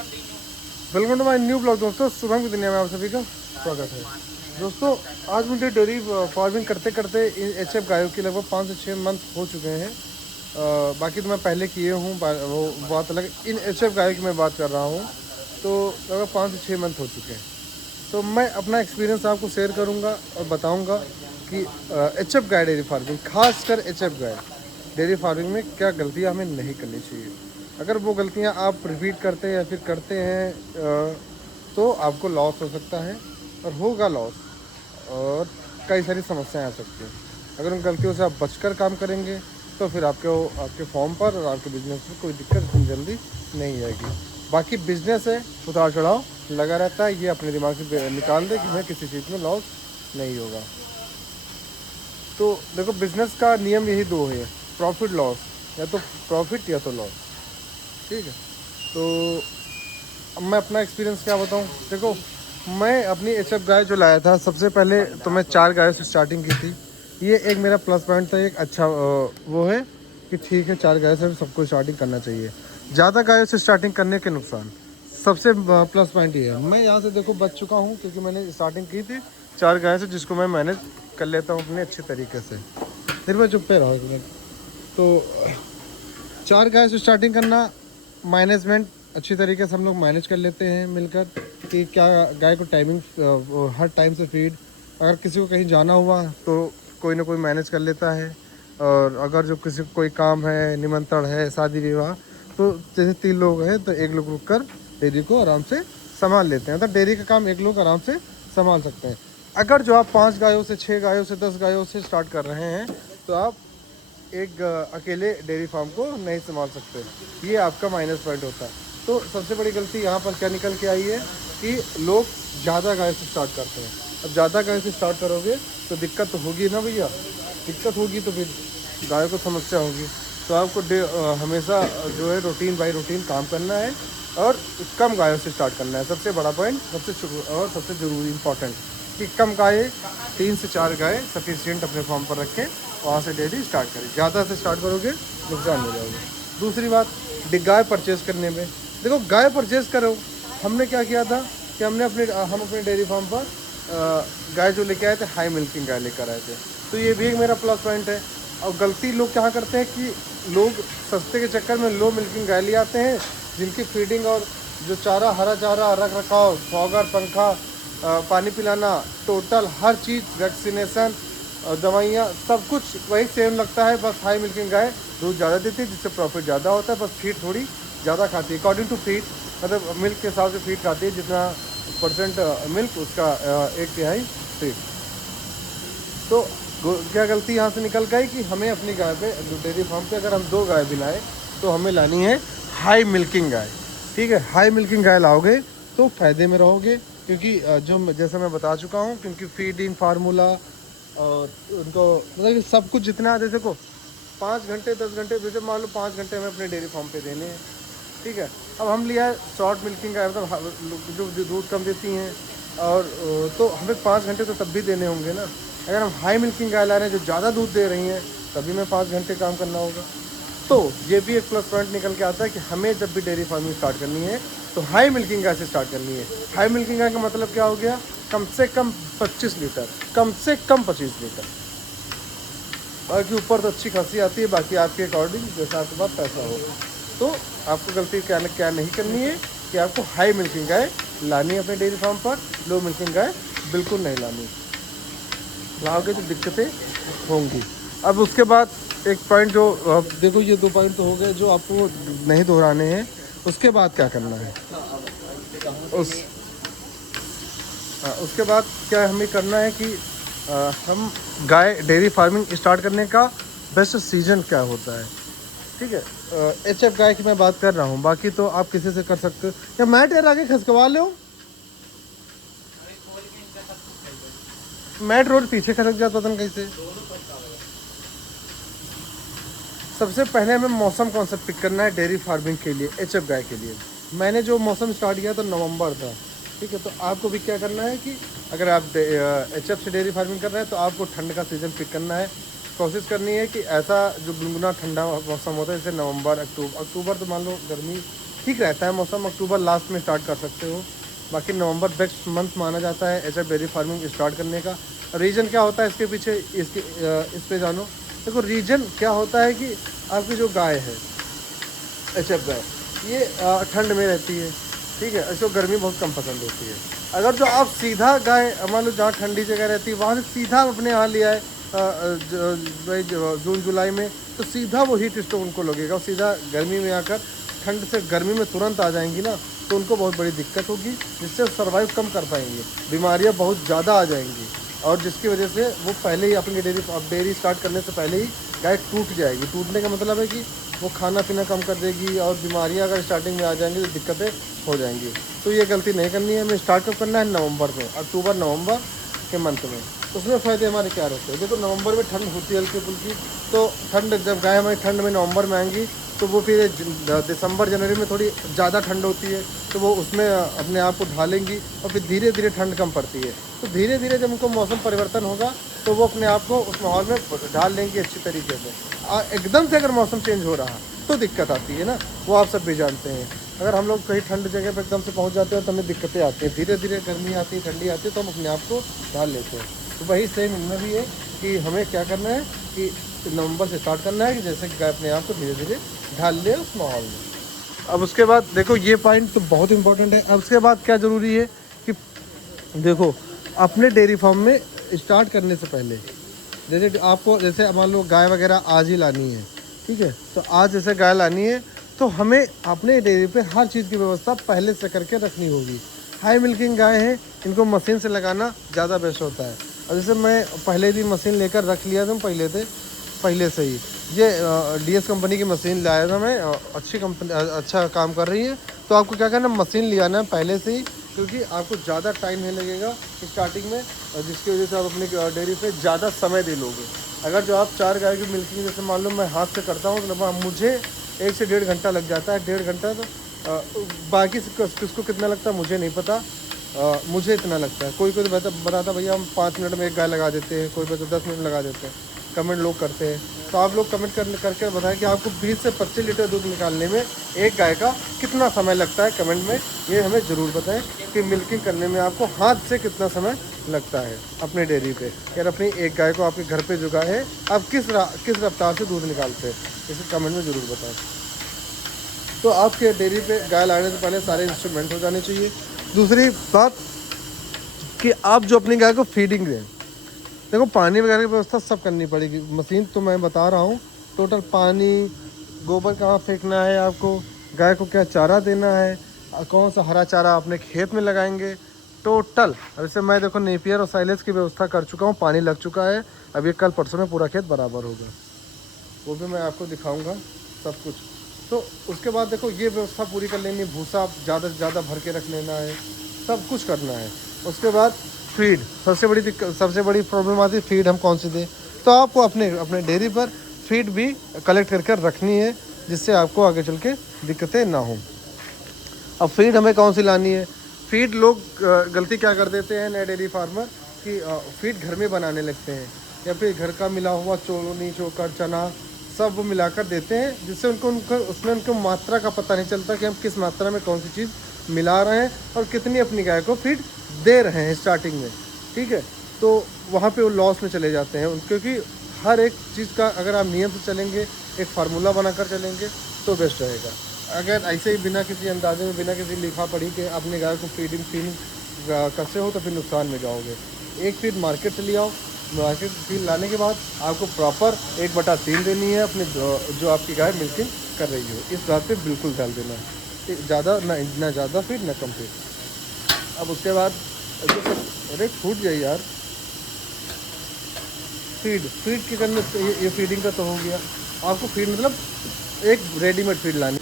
Welcome to my new blog दोस्तों। सुबह की दुनिया में आप सभी का स्वागत है दोस्तों। आज मुझे डेयरी फार्मिंग करते करते एच एफ गायों की लगभग 5 से 6 मंथ हो चुके हैं। बाकी तो मैं पहले किए हूँ, वो बात अलग। इन एच एफ गायों की मैं बात कर रहा हूँ, तो लगभग 5 से 6 मंथ हो चुके हैं। तो मैं अपना एक्सपीरियंस आपको शेयर करूंगा और बताऊंगा कि एच एफ गाय डेयरी फार्मिंग, खासकर एच एफ गाय डेयरी फार्मिंग में क्या गलतियां हमें नहीं करनी चाहिए। अगर वो गलतियां आप रिपीट करते हैं या फिर करते हैं तो आपको लॉस हो सकता है और होगा लॉस, और कई सारी समस्याएं आ सकती हैं। अगर उन गलतियों से आप बचकर काम करेंगे तो फिर आपके फॉर्म पर और आपके बिजनेस में कोई दिक्कत इतनी जल्दी नहीं आएगी। बाकी बिजनेस है, उतार चढ़ाव लगा रहता है, ये अपने दिमाग से निकाल दे कि मैं किसी चीज़ में लॉस नहीं होगा। तो देखो, बिजनेस का नियम यही दो है, प्रॉफिट लॉस, या तो प्रॉफिट या तो लॉस। ठीक है। तो अब मैं अपना एक्सपीरियंस क्या बताऊं। देखो, मैं अपनी एच एफ गाय जो लाया था, सबसे पहले तो मैं 4 गायों से स्टार्टिंग की थी। ये एक मेरा प्लस पॉइंट था, एक अच्छा वो है कि ठीक है, 4 गायों से सबको स्टार्टिंग करना चाहिए। ज़्यादा गायों से स्टार्टिंग करने के नुकसान, सबसे प्लस पॉइंट ये है, मैं यहाँ से देखो बच चुका हूँ, क्योंकि मैंने स्टार्टिंग की थी 4 गायों से, जिसको मैं मैनेज कर लेता हूँ अपने अच्छे तरीके से। फिर मैं चुप पे रहा एक मिनट। तो 4 गाय से स्टार्टिंग करना, मैनेजमेंट अच्छी तरीके से हम लोग मैनेज कर लेते हैं मिलकर, कि क्या गाय को टाइमिंग, हर टाइम से फीड। अगर किसी को कहीं जाना हुआ तो कोई ना कोई मैनेज कर लेता है। और अगर जो किसी को कोई काम है, निमंत्रण है, शादी विवाह, तो जैसे 3 लोग हैं तो एक लोग रुक कर डेयरी को आराम से संभाल लेते हैं। तो डेयरी का काम एक लोग आराम से संभाल सकते हैं। अगर जो आप 5 गायों से, 6 गायों से, 10 गायों से स्टार्ट कर रहे हैं तो आप एक अकेले डेयरी फार्म को नहीं संभाल सकते। ये आपका माइनस पॉइंट होता है। तो सबसे बड़ी गलती यहाँ पर क्या निकल के आई है कि लोग ज़्यादा गाय से स्टार्ट करते हैं। अब ज़्यादा गाय से स्टार्ट करोगे तो दिक्कत तो होगी ना भैया। दिक्कत होगी तो फिर गाय को समस्या होगी। तो आपको हमेशा जो है रूटीन बाई रूटीन काम करना है और कम गायों से स्टार्ट करना है। सबसे बड़ा पॉइंट, सबसे ज़रूरी इंपॉर्टेंट, कि कम गाय, 3 से 4 गाय सफिशिएंट अपने फॉर्म पर रखें, वहाँ से डेयरी स्टार्ट करें। ज़्यादा से स्टार्ट करोगे नुकसान हो जाओगे। दूसरी बात, गाय परचेज़ करने में, देखो गाय परचेज़ करो, हमने क्या किया था कि हम अपने डेयरी फार्म पर गाय जो लेके आए थे, हाई मिल्किंग गाय लेकर आए थे। तो ये भी एक मेरा प्लस पॉइंट है। और गलती लोग क्या करते हैं कि लोग सस्ते के चक्कर में लो मिल्किंग गाय ले आते हैं, जिनकी फीडिंग और जो चारा, हरा चारा, रख रखाव, फॉगर, पंखा, पानी पिलाना, टोटल हर चीज़, वैक्सीनेशन, दवाइयाँ, सब कुछ वही सेम लगता है। बस हाई मिल्किंग गाय दूध ज़्यादा देती है, जिससे प्रॉफिट ज़्यादा होता है। बस फीड थोड़ी ज़्यादा खाती है, अकॉर्डिंग टू फीड, मतलब मिल्क के हिसाब से फीड खाती है। जितना परसेंट मिल्क, उसका 1/3 फीड। तो क्या गलती यहाँ से निकल गई कि हमें अपनी गाय पे, डेयरी फार्म पे अगर हम 2 गाय भी लाएँ तो हमें लानी है हाई मिल्किंग गाय। ठीक है, हाई मिल्किंग गाय लाओगे तो फ़ायदे में रहोगे, क्योंकि जो जैसा मैं बता चुका हूँ, क्योंकि फीडिंग फार्मूला और उनको मतलब कि सब कुछ जितना, जैसे को 5 घंटे 10 घंटे, जैसे मान लो 5 घंटे हमें अपने डेयरी फार्म पे देने हैं। ठीक है। अब हम लिया है शॉर्ट मिल्किंग गाय, मतलब जो दूध कम देती हैं, और तो हमें 5 घंटे तो तब भी देने होंगे ना। अगर हम हाई मिल्किंग गाय ला रहे हैं जो ज़्यादा दूध दे रही हैं, तभी हमें 5 घंटे काम करना होगा। तो ये भी एक प्लस पॉइंट निकल के आता है कि हमें जब भी डेयरी फार्मिंग स्टार्ट करनी है तो हाई मिल्किंग गाय से स्टार्ट करनी है। हाई मिल्किंग गाय का मतलब क्या हो गया, कम से कम 25 लीटर, कम से कम 25 लीटर। बाकी ऊपर तो अच्छी खासी आती है, बाकी आपके अकॉर्डिंग जैसा आपके पास पैसा हो। तो आपको गलती क्या नहीं करनी है कि आपको हाई मिल्किंग गाय लानी है अपने डेयरी फार्म पर, लो मिल्किंग गाय बिल्कुल नहीं लानी। लाओगे तो दिक्कतें होंगी। अब उसके बाद एक पॉइंट जो, अब देखो ये 2 पॉइंट तो हो गए जो आपको नहीं दोहराने हैं। उसके बाद क्या करना है, उस उसके बाद क्या हमें करना है कि हम गाय डेयरी फार्मिंग स्टार्ट करने का बेस्ट सीजन क्या होता है। ठीक है, एच एफ गाय की मैं बात कर रहा हूँ, बाकी तो आप किसी से कर सकते हो। या मैट यार आगे खसकवा लो, मैट रोड पीछे खसक जाता, पता नहीं कैसे। सबसे पहले हमें मौसम कौन सा पिक करना है डेयरी फार्मिंग के लिए, एच एफ गाय के लिए। मैंने जो मौसम स्टार्ट किया था नवंबर था। ठीक है, तो आपको भी क्या करना है कि अगर आप एच एफ से डेयरी फार्मिंग कर रहे हैं तो आपको ठंड का सीज़न पिक करना है। कोशिश करनी है कि ऐसा जो गुनगुना ठंडा मौसम होता है, जैसे नवंबर, अक्टूबर तो मान लो गर्मी ठीक रहता है मौसम, अक्टूबर लास्ट में स्टार्ट कर सकते हो। बाकी नवंबर बेस्ट मंथ माना जाता है एचएफ डेयरी फार्मिंग स्टार्ट करने का। रीज़न क्या होता है इसके पीछे, इस पे जानो। देखो रीज़न क्या होता है कि आपकी जो गाय है एचएफ गाय, ये ठंड में रहती है, ठीक है, इसको गर्मी बहुत कम पसंद होती है। अगर जो आप सीधा गाय मान लो जहाँ ठंडी जगह रहती है वहाँ से सीधा अपने यहाँ लिया है भाई जून जुलाई में, तो सीधा वो हीट स्ट्रोक उनको लगेगा, और सीधा गर्मी में आकर ठंड से गर्मी में तुरंत आ जाएंगी ना, तो उनको बहुत बड़ी दिक्कत होगी, जिससे सर्वाइव कम कर पाएंगे, बीमारियां बहुत ज़्यादा आ जाएंगी, और जिसकी वजह से वो पहले ही अपनी डेयरी स्टार्ट करने से पहले ही गाय टूट जाएगी। टूटने का मतलब है कि वो खाना पीना कम कर देगी, और बीमारियां अगर स्टार्टिंग में आ जाएंगी तो दिक्कतें हो जाएंगी। तो ये गलती नहीं करनी है। हमें स्टार्ट कब करना है? नवंबर में, अक्टूबर नवंबर के मंथ में। उसमें फ़ायदे हमारे क्या रहते हैं? देखो नवंबर में ठंड होती है हल्की फुल्की, तो ठंड जब गाय हमारी ठंड में नवंबर में आएंगी, तो वो फिर दिसंबर जनवरी में थोड़ी ज़्यादा ठंड होती है, तो वो उसमें अपने आप को ढालेंगी, और फिर धीरे धीरे ठंड कम पड़ती है। तो धीरे धीरे जब उनको मौसम परिवर्तन होगा तो वो अपने आप को उस माहौल में ढाल लेंगी अच्छी तरीके से। एकदम से अगर मौसम चेंज हो रहा तो दिक्कत आती है ना, वो आप सब भी जानते हैं। अगर हम लोग कहीं ठंड जगह पर एकदम से पहुंच जाते हैं तो हमें दिक्कतें आती हैं, धीरे धीरे गर्मी आती है, ठंडी आती है, तो हम अपने आप को ढाल लेते हैं। तो वही सेम इनमें भी है कि हमें क्या करना है कि नवंबर से स्टार्ट करना है कि जैसे कि गाय अपने आप को धीरे धीरे ढाल ले उस माहौल में। अब उसके बाद देखो ये पॉइंट तो बहुत इंपॉर्टेंट है। अब उसके बाद क्या ज़रूरी है कि देखो अपने डेयरी फार्म में स्टार्ट करने से पहले, जैसे आपको जैसे मान लो गाय वगैरह आज ही लानी है, ठीक है, तो आज जैसे गाय लानी है तो हमें अपने डेयरी पे हर चीज़ की व्यवस्था पहले से करके रखनी होगी। हाई मिल्किंग गाय है, इनको मशीन से लगाना ज़्यादा बेस्ट होता है। और जैसे मैं पहले भी मशीन लेकर रख लिया था पहले से ही, ये डीएस कंपनी की मशीन लाया था मैं, अच्छी कंपनी, अच्छा काम कर रही है। तो आपको क्या करना, मशीन ले आना है पहले से ही, क्योंकि आपको ज़्यादा टाइम नहीं लगेगा स्टार्टिंग में, जिसकी वजह से आप अपनी डेयरी पे ज़्यादा समय दे लोगे। अगर जो आप 4 गाय की मिल्किंग जैसे मान लो मैं हाथ से करता हूँ तो मुझे 1 से 1.5 घंटा लग जाता है, 1.5 घंटा। तो बाकी किसको कितना लगता है मुझे नहीं पता, मुझे इतना लगता है। कोई बताता भैया हम 5 मिनट में एक गाय लगा देते हैं, कोई बताता 10 मिनट लगा देते हैं, कमेंट लोग करते हैं। तो आप लोग कमेंट करके बताएं कि आपको 20 से 25 लीटर दूध निकालने में एक गाय का कितना समय लगता है। कमेंट में ये हमें ज़रूर बताएं कि मिल्किंग करने में आपको हाथ से कितना समय लगता है अपने डेयरी पे। यार अपनी एक गाय को आपके घर पे जो गाय है आप किस रफ्तार से दूध निकालते हैं, इसे कमेंट में ज़रूर बताएं। तो आपके डेयरी पे गाय लाने से पहले सारे इंस्ट्रूमेंट हो जाने चाहिए। दूसरी बात कि आप जो अपनी गाय को फीडिंग दें, देखो पानी वगैरह की व्यवस्था सब करनी पड़ेगी। मशीन तो मैं बता रहा हूँ, टोटल पानी, गोबर कहाँ फेंकना है आपको, गाय को क्या चारा देना है, कौन सा हरा चारा अपने खेत में लगाएंगे, टोटल। वैसे मैं देखो नेपियर और साइलेज की व्यवस्था कर चुका हूँ, पानी लग चुका है, अभी कल परसों में पूरा खेत बराबर होगा, वो भी मैं आपको दिखाऊँगा सब कुछ। तो उसके बाद देखो ये व्यवस्था पूरी कर लेनी, भूसा ज़्यादा से ज़्यादा भर के रख लेना है, सब कुछ करना है। उसके बाद फीड, सबसे बड़ी प्रॉब्लम आती है फीड हम कौन सी दें। तो आपको अपने डेयरी पर फीड भी कलेक्ट करके रखनी है, जिससे आपको आगे चल के दिक्कतें ना हो। अब फीड हमें कौन सी लानी है? फीड लोग गलती क्या कर देते हैं नए डेयरी फार्मर कि फीड घर में बनाने लगते हैं, या फिर घर का मिला हुआ चोनी चोकर चना सब वो मिलाकर देते हैं, जिससे उसमें उनको मात्रा का पता नहीं चलता कि हम किस मात्रा में कौन सी चीज़ मिला रहे हैं और कितनी अपनी गाय को फीड दे रहे हैं स्टार्टिंग में, ठीक है। तो वहाँ पे वो लॉस में चले जाते हैं, क्योंकि हर एक चीज़ का अगर आप नियम से चलेंगे, एक फार्मूला बनाकर चलेंगे तो बेस्ट रहेगा। अगर ऐसे ही बिना किसी अंदाजे में, बिना किसी लिखा पढ़ी के अपने गाय को फीडिंग करते हो तो फिर नुकसान में जाओगे। एक फीड मार्केट से ले आओ, मार्केट फीड लाने के बाद आपको प्रॉपर 1/3 देनी है अपने जो आपकी गाय मिल्किंग कर रही हो, इस बात पे बिल्कुल ध्यान देना है। ज़्यादा ना ज़्यादा फीड ना कम फीड। अब उसके बाद अरे छूट गई यार, फीड के करने ये फीडिंग का तो हो गया। आपको फीड मतलब एक रेडीमेड फीड लानी,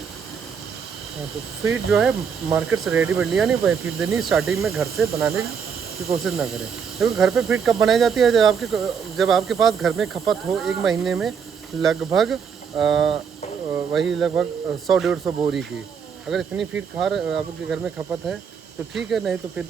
तो फीड जो है मार्केट से रेडीमेड लिया नहीं पाए, फीड देनी स्टार्टिंग में घर से बनाने की कोशिश ना करें। क्योंकि घर पे फीड कब बनाई जाती है? जब आपके पास घर में खपत हो 1 महीने में लगभग वही लगभग 100-150 बोरी की। अगर इतनी फीड आपके घर में खपत है तो ठीक है, नहीं तो फिर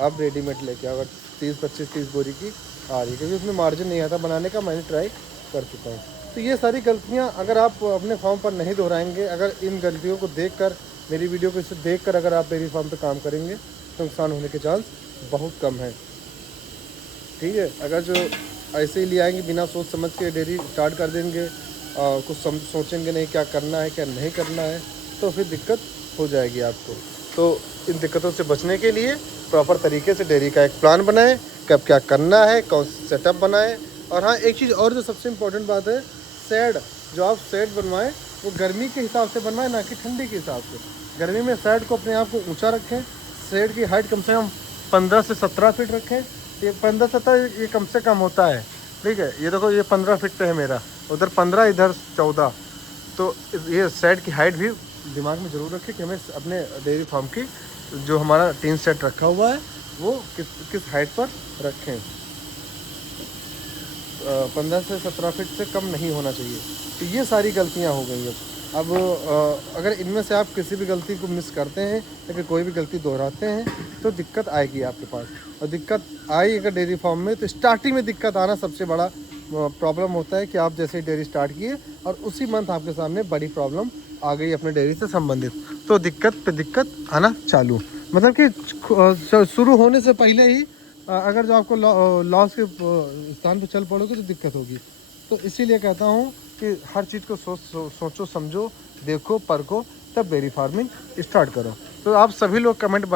आप रेडीमेड लेके अगर 30-25-30 बोरी की आ रही है, क्योंकि उसमें मार्जिन नहीं आता बनाने का, मैंने ट्राई कर चुका हूँ। तो ये सारी गलतियाँ अगर आप अपने फॉर्म पर नहीं दोहराएंगे, अगर इन गलतियों को देखकर मेरी वीडियो को इसे देख कर अगर आप डेयरी फार्म पे काम करेंगे तो नुकसान होने के चांस बहुत कम है। ठीक है, अगर जो ऐसे ही ले आएंगे बिना सोच समझ के डेयरी स्टार्ट कर देंगे, कुछ सोचेंगे नहीं क्या करना है क्या नहीं करना है, तो फिर दिक्कत हो जाएगी आपको। तो इन दिक्कतों से बचने के लिए प्रॉपर तरीके से डेयरी का एक प्लान बनाएं, कब क्या करना है, कौन सा सेटअप बनाएं। और हाँ, एक चीज़ और जो सबसे इम्पोर्टेंट बात है, शेड जो आप शेड बनवाएं वो गर्मी के हिसाब से बनवाएं, ना कि ठंडी के हिसाब से। गर्मी में शेड को अपने आप को ऊंचा रखें, शेड की हाइट कम से कम 15 से 17 फीट रखें। ये 15-17 ये कम से कम होता है। ठीक है, ये देखो ये 15 फीट पे है मेरा, उधर 15 इधर 14। तो ये शेड की हाइट भी दिमाग में ज़रूर रखें कि हमें अपने डेयरी फार्म की जो हमारा टीन सेट रखा हुआ है वो किस हाइट पर रखें। 15 से 17 फीट से कम नहीं होना चाहिए। तो ये सारी गलतियाँ हो गई अब अगर इनमें से आप किसी भी गलती को मिस करते हैं या फिर कोई भी गलती दोहराते हैं तो दिक्कत आएगी आपके पास। और दिक्कत आई अगर डेयरी फार्म में, तो स्टार्टिंग में दिक्कत आना सबसे बड़ा प्रॉब्लम होता है कि आप जैसे ही डेयरी स्टार्ट किए और उसी मंथ आपके सामने बड़ी प्रॉब्लम आ गई अपने डेयरी से संबंधित, तो दिक्कत पे दिक्कत आना चालू। मतलब कि शुरू होने से पहले ही अगर जो आपको लॉस के स्थान पे चल पड़ोगे तो दिक्कत होगी। तो इसीलिए कहता हूँ कि हर चीज़ को सोचो समझो, देखो परखो, तब डेयरी फार्मिंग स्टार्ट करो। तो आप सभी लोग कमेंट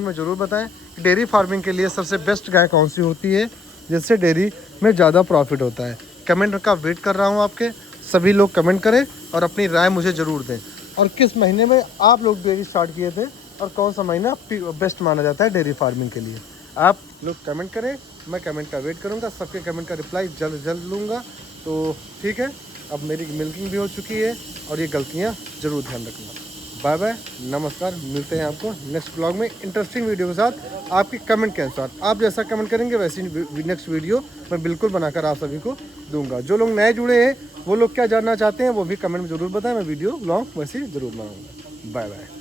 में ज़रूर बताएं कि डेयरी फार्मिंग के लिए सबसे बेस्ट गाय कौन सी होती है, जिससे डेयरी में ज़्यादा प्रॉफिट होता है। कमेंट का वेट कर रहा हूँ आपके, सभी लोग कमेंट करें और अपनी राय मुझे ज़रूर दें। और किस महीने में आप लोग डेयरी स्टार्ट किए थे और कौन सा महीना बेस्ट माना जाता है डेयरी फार्मिंग के लिए, आप लोग कमेंट करें। मैं कमेंट का वेट करूंगा, सबके कमेंट का रिप्लाई जल्द लूँगा। तो ठीक है, अब मेरी मिल्किंग भी हो चुकी है और ये गलतियाँ ज़रूर ध्यान रखना। बाय बाय, नमस्कार, मिलते हैं आपको नेक्स्ट ब्लॉग में इंटरेस्टिंग वीडियो के साथ। आपके कमेंट के अनुसार आप जैसा कमेंट करेंगे वैसी नेक्स्ट वीडियो मैं बिल्कुल बनाकर आप सभी को दूंगा। जो लोग नए जुड़े हैं वो लोग क्या जानना चाहते हैं वो भी कमेंट में ज़रूर बताएं, मैं वीडियो ब्लॉग वैसे ज़रूर बनाऊँगा। Bye bye.